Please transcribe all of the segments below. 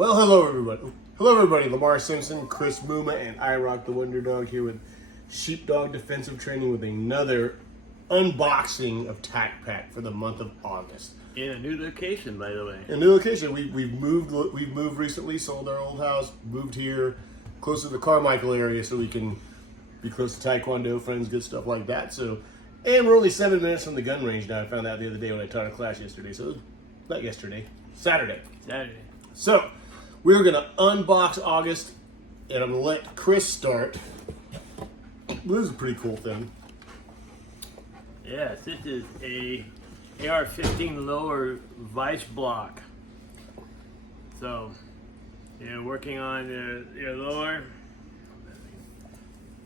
Well, hello everybody. Hello everybody. Lamar Simpson, Chris Muma, and I Rock the Wonder Dog here with Sheepdog Defensive Training with another unboxing of TacPack for the month of August. In a new location, by the way. In a new location. We've moved recently, sold our old house, moved here close to the Carmichael area so we can be close to Taekwondo, friends, good stuff like that. So, and we're only 7 minutes from the gun range now. I found out the other day when I taught a class yesterday. So, not yesterday, Saturday. So, we're going to unbox August, and I'm going to let Chris start. This is a pretty cool thing. Yes, this is a AR-15 lower vice block. So, you're working on your lower.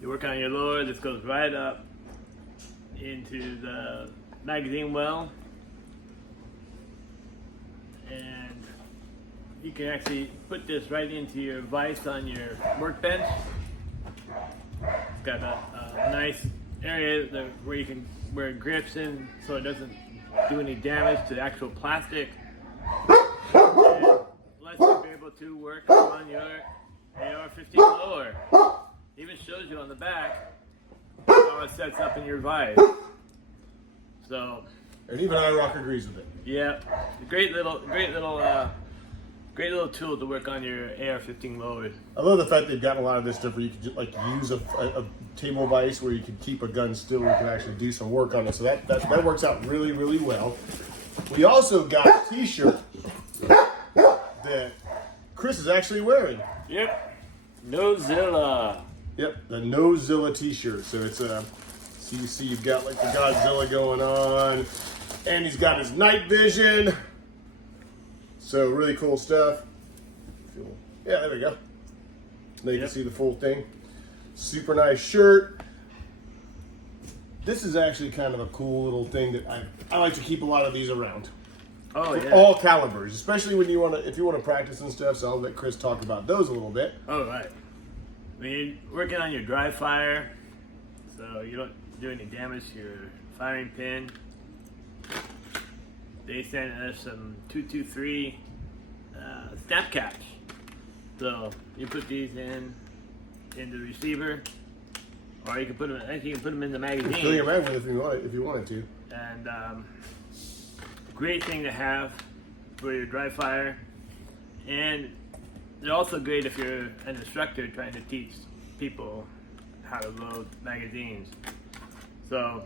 You work on your lower. This goes right up into the magazine well. And you can actually put this right into your vise on your workbench. It's got a nice area where it grips in so it doesn't do any damage to the actual plastic. And lets you be able to work on your AR-15 lower. It even shows you on the back how it sets up in your vise. So, And even IROC agrees with it. yeah, great little tool to work on your AR-15 lower. I love the fact they've got a lot of this stuff where you can just, like, use a table vise where you can keep a gun still and you can actually do some work on it. So that works out really, really well. We also got a t-shirt that Chris is actually wearing. Yep, Nozilla. Yep, the Nozilla t-shirt. So it's so you see you've got like the Godzilla going on, and he's got his night vision. So really cool stuff. Yeah, there we go. Now you can see the full thing. Super nice shirt. This is actually kind of a cool little thing that I like to keep a lot of these around. Oh For yeah. all calibers, especially when if you want to practice and stuff. So I'll let Chris talk about those a little bit. Oh right. When you're working on your dry fire, so you don't do any damage to your firing pin. They sent us some 223 snap caps. So you put these in the receiver, or you can put them. Actually, you can put them in the magazine. Fill your mag with if you wanted to. And great thing to have for your dry fire, and they're also great if you're an instructor trying to teach people how to load magazines. So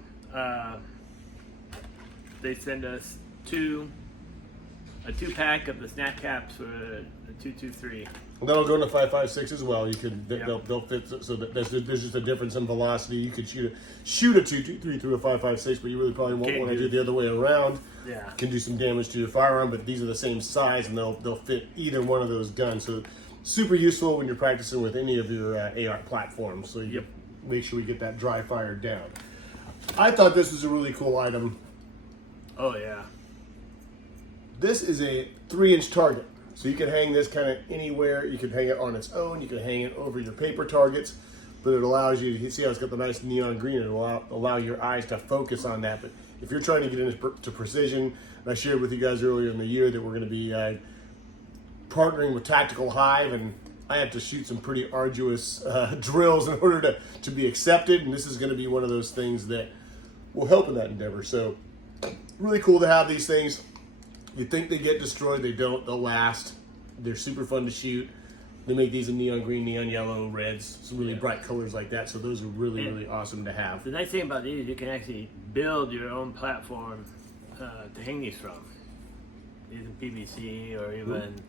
they send us a 2-pack of the snap caps for the 223. And that'll go in the 5.56 as well. You could Yep. they'll fit so that there's just a difference in velocity. You could shoot a 223 through a 5.56, but you really probably won't want to do it the other way around. Yeah. Can do some damage to your firearm, but these are the same size and they'll fit either one of those guns. So super useful when you're practicing with any of your AR platforms. So you make sure we get that dry fire down. I thought this was a really cool item. Oh yeah. This is a 3-inch target. So you can hang this kind of anywhere. You can hang it on its own. You can hang it over your paper targets. But it allows you see how it's got the nice neon green. It'll allow your eyes to focus on that. But if you're trying to get into precision, and I shared with you guys earlier in the year that we're going to be partnering with Tactical Hive, and I have to shoot some pretty arduous drills in order to be accepted. And this is going to be one of those things that will help in that endeavor. So really cool to have these things. You think they get destroyed, they don't. They'll last. They're super fun to shoot. They make these in neon green, neon yellow, reds, some really bright colors like that. So those are really, really awesome to have. The nice thing about these is you can actually build your own platform to hang these from. Using PVC or even,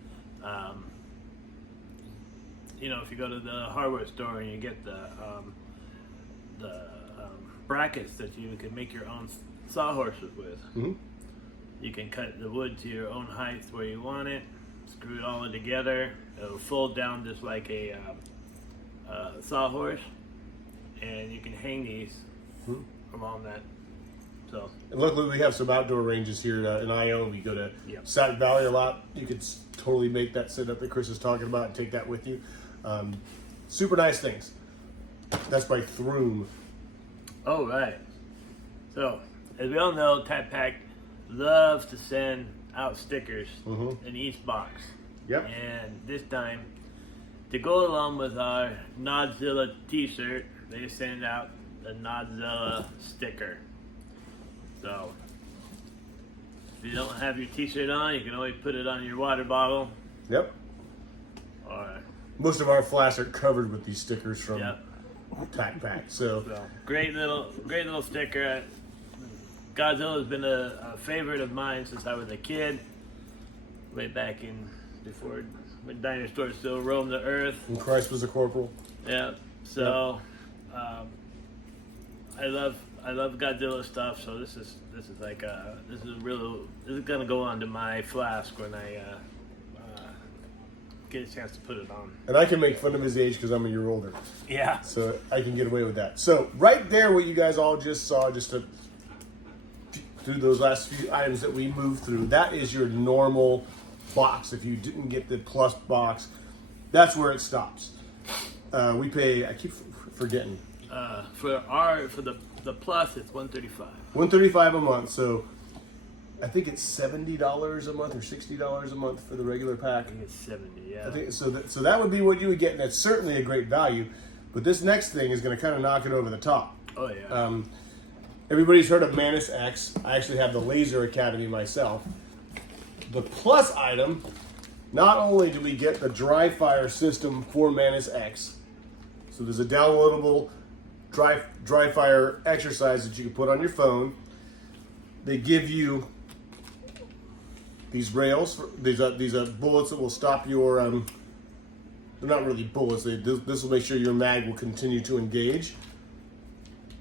if you go to the hardware store and you get the brackets that you can make your own sawhorses with. Mm-hmm. You can cut the wood to your own height where you want it, screw it all together. It'll fold down just like a sawhorse, and you can hang these along that. So, and luckily we have some outdoor ranges here in Iowa. We go to Sac Valley a lot. You could totally make that setup that Chris is talking about and take that with you. Super nice things. That's by Throom. Oh, right. So, as we all know, TacPack loves to send out stickers in each box. Yep. And this time, to go along with our Nodzilla t-shirt, they send out the Nodzilla sticker. So, if you don't have your t-shirt on, you can always put it on your water bottle. Yep. Or, most of our flasks are covered with these stickers from yep. TacPack. So great little sticker. Godzilla's been a favorite of mine since I was a kid. Way back before when dinosaurs still roamed the earth. when Christ was a corporal. Yeah. So, I love Godzilla stuff. So this is gonna go onto my flask when I get a chance to put it on. And I can make fun of his age because I'm a year older. Yeah. So I can get away with that. So right there, what you guys all just saw, just through those last few items that we moved through, that is your normal box. If you didn't get the plus box, that's where it stops. We pay, I keep forgetting. For the plus, it's $135. $135 a month. So I think it's $70 a month or $60 a month for the regular pack. I think it's 70. Yeah. I think so. So that would be what you would get, and that's certainly a great value. But this next thing is going to kind of knock it over the top. Oh yeah. Everybody's heard of Manus X. I actually have the Laser Academy myself. The plus item, not only do we get the dry fire system for Manus X, so there's a downloadable dry fire exercise that you can put on your phone. They give you these rails, these bullets that will stop your, they're not really bullets, this will make sure your mag will continue to engage.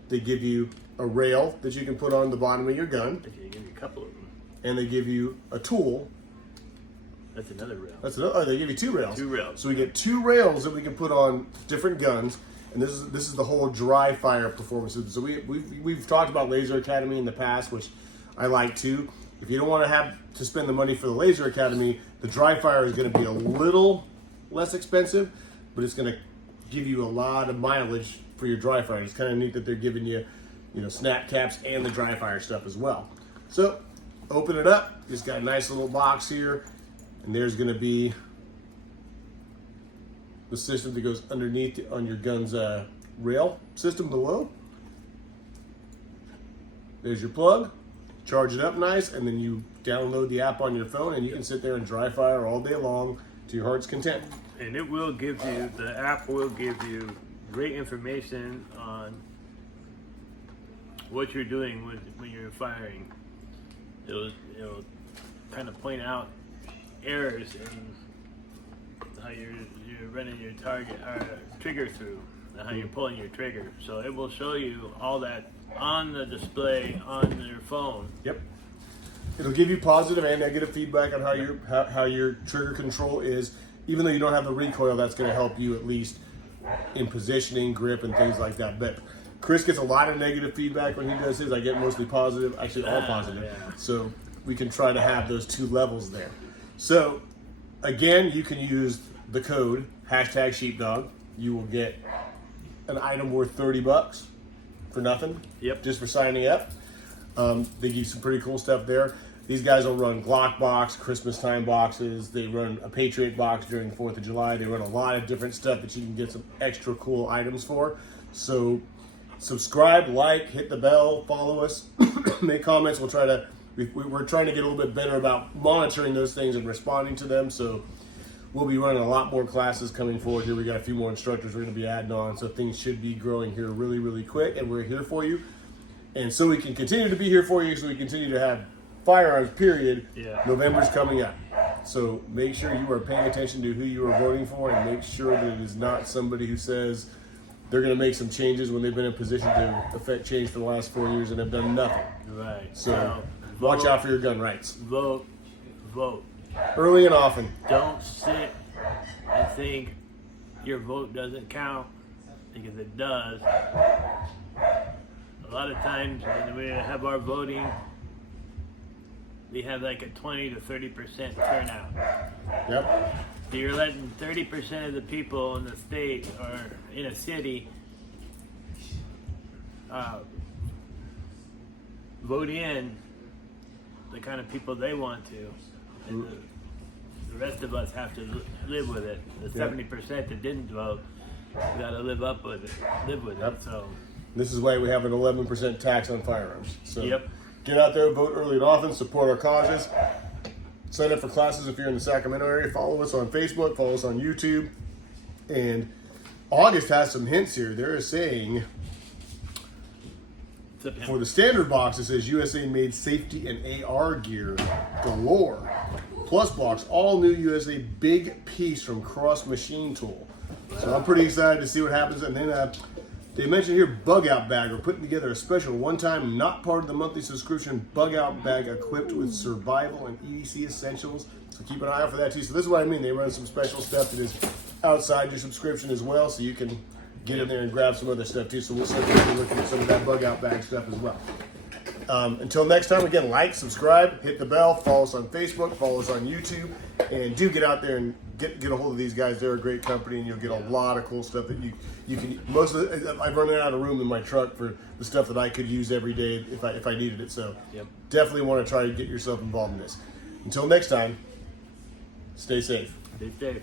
They give you a rail that you can put on the bottom of your gun. Actually, they give you a couple of them. And they give you a tool. That's another rail. They give you two rails. Two rails. So we get two rails that we can put on different guns. And this is the whole dry fire performance system. So we've talked about Laser Academy in the past, which I like too. If you don't want to have to spend the money for the Laser Academy, the dry fire is going to be a little less expensive, but it's going to give you a lot of mileage for your dry fire. It's kind of neat that they're giving you, snap caps and the dry fire stuff as well. So open it up. It's got a nice little box here, and there's going to be the system that goes underneath on your gun's rail system below. There's your plug. Charge it up nice, and then you download the app on your phone, and you can sit there and dry fire all day long to your heart's content. And the app will give you great information on what you're doing when you're firing. It'll kind of point out errors in how you're running your target or trigger through, and how you're pulling your trigger. So it will show you all that on the display on your phone. Yep. It'll give you positive and negative feedback on how your trigger control is. Even though you don't have the recoil, that's going to help you at least in positioning, grip, and things like that. But Chris gets a lot of negative feedback when he does his. I get mostly positive, actually all positive. Yeah. So we can try to have those two levels there. So again, you can use the code #Sheepdog. You will get an item worth $30 for nothing. Yep. Just for signing up. They give you some pretty cool stuff there. These guys will run Glock box, Christmas time boxes. They run a Patriot box during 4th of July. They run a lot of different stuff that you can get some extra cool items for. So subscribe, like, hit the bell, follow us, make comments. We're trying to get a little bit better about monitoring those things and responding to them. So we'll be running a lot more classes coming forward here. We got a few more instructors we're going to be adding on. So things should be growing here really, really quick. And we're here for you. And so we can continue to be here for you, so we continue to have firearms, period. Yeah. November's coming up. So make sure you are paying attention to who you are voting for, and make sure that it is not somebody who says they're going to make some changes when they've been in position to affect change for the last 4 years and have done nothing. Right. So watch out for your gun rights. Vote. Early and often. Don't sit and think your vote doesn't count, because it does. A lot of times when we have our voting, we have like a 20 to 30% turnout. Yep. So you're letting 30% of the people in the state or in a city vote in the kind of people they want to. And the rest of us have to live with it. The 70% that didn't vote, we got to live up with it, live with it. So this is why we have an 11% tax on firearms. So Yep. get out there, vote early and often, support our causes. Sign up for classes if you're in the Sacramento area. Follow us on Facebook, follow us on YouTube. And August has some hints here. They're saying for the standard box, it says USA made safety and AR gear galore. Plus box, all new USA big piece from Cross Machine Tool. So I'm pretty excited to see what happens. And then they mentioned here bug out bag. We're putting together a special one-time, not part of the monthly subscription bug out bag equipped with survival and EDC essentials. So keep an eye out for that too. So this is what I mean. They run some special stuff that is outside your subscription as well, so you can get in there and grab some other stuff too. So we'll start looking at some of that bug out bag stuff as well. Until next time, again, like, subscribe, hit the bell, follow us on Facebook, follow us on YouTube, and do get out there and get a hold of these guys. They're a great company, and you'll get a lot of cool stuff that you can. Most of I've run out of room in my truck for the stuff that I could use every day if I needed it. So definitely want to try to get yourself involved in this. Until next time, stay safe. Stay safe.